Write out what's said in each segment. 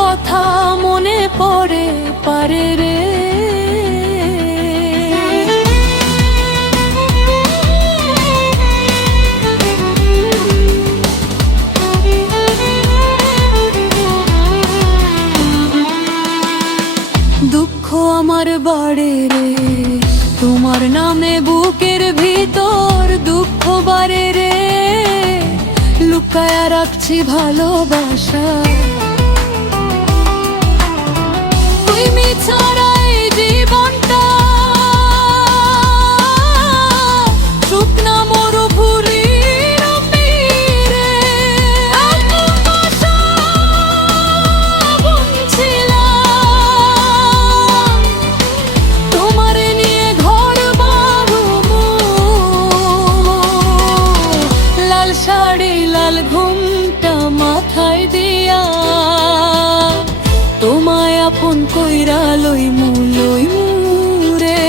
কথা মনে পড়ে পারে রে। দুঃখ আমার বাড়ে রে, তোমার নামে বুকের ভিতর দুঃখ বাড়ে রে। লুকায়া রাখছি ভালোবাসা, তুমি ছাড়া এই জীবনটা শুকনা মরুভূমির তীরে। বুনছিলাম তোমারে নিয়ে ঘর বাঁধবো, লাল শাড়ি লাল ঘুমটা মাথায় দিয়া তোমায় আপন কইরা লইমু রে।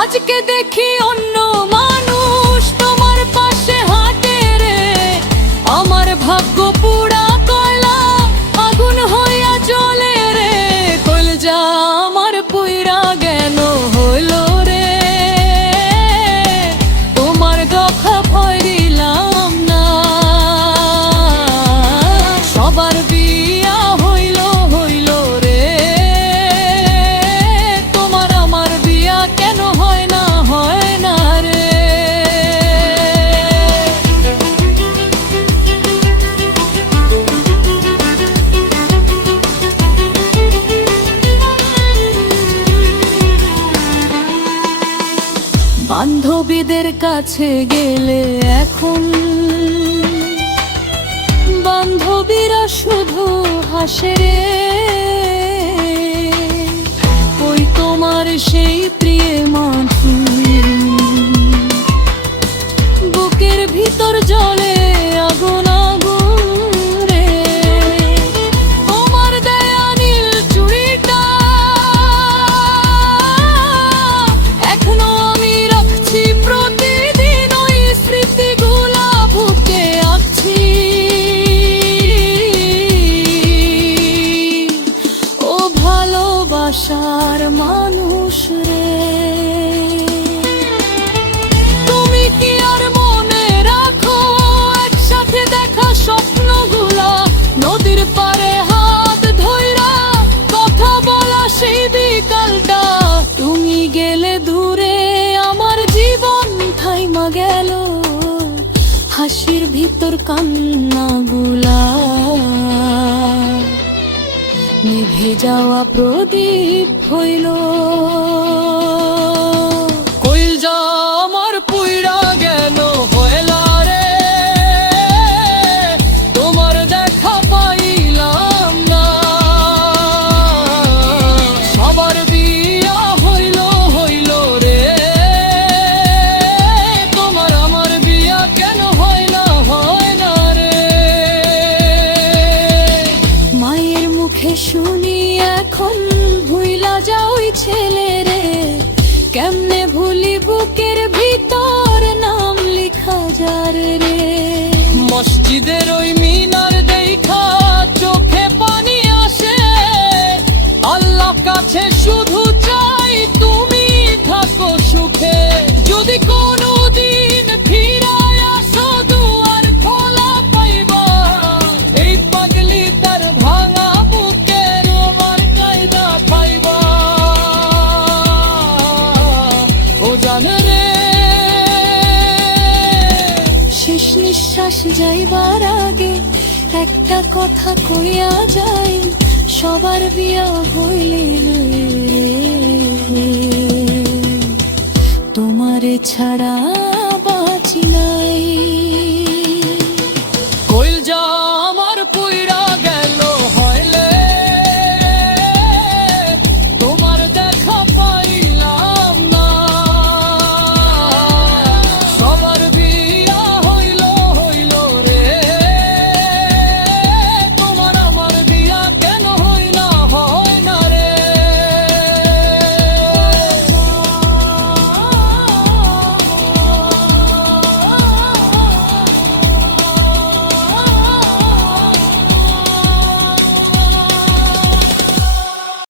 আজকে দেখি অন্য মানুষ তোমার পাশে হাঁটে রে। আমার ভাগ্য পুরা কয়লা আগুন হইয়া জ্বলে রে। কলজা আমার পুইরা জ্ঞান হইল রে, তোমার কথা ভয় দিলাম না। সবার বিয়া হইল রে, তোমার আমার বিয়া কেন হয় না রে। বান্ধবীদের কাছে গেলে এখন বান্ধবীরা শুধু হাসে রে। ওই তোমার সেই প্রিয় মানুষ, বুকের ভিতর জ্বলে আগুন আগুন রে। তোমার দেয়া নীল চুড়িটা এখনো আমি রাখছি, প্রতিদিন ওই স্মৃতিগুলা বুকে আঁকছি। ও ভালোবাসার মানুষ রে, তুমি কি আর মনে রাখো একসাথে দেখা স্বপ্নগুলা? নদীর পারে হাত ধইরা কথা বলা সেই বিকালটা। তুমি গেলে দূরে আমার জীবন থাইমা গেল, হাসির ভিতর কান্নাগুলা নিভে যাওয়া প্রদীপ হইল। কইলজা আমার পুইরা গেল হইলা রে, তোমার দেখা পাইলাম না। সবার বিয়া হইল রে, তোমার আমার বিয়া কেন হয় না রে। মায়ের মুখে শুনি এখন ভুইলা যাও ছেলে রে। কেমনে ভুলি বুকের ভিতর নাম লিখা যার রে। মসজিদের ওই মিনার দেখা চোখে পানি আসে, আল্লাহ কাছে শুধু চাই তুমি থাকো সুখে। যদি কোনো দিন ফিরায় আসো দুয়ার খোলা পাইবা, এই পাগলি তার ভাঙা বুকের আমার কায়দা পাইবা। ও জানে রে, শেষ নিঃশ্বাস যাইবার আগে একটা কথা কইয়া যাই, সবার বিয়া হইলে তোমারে ছাড়া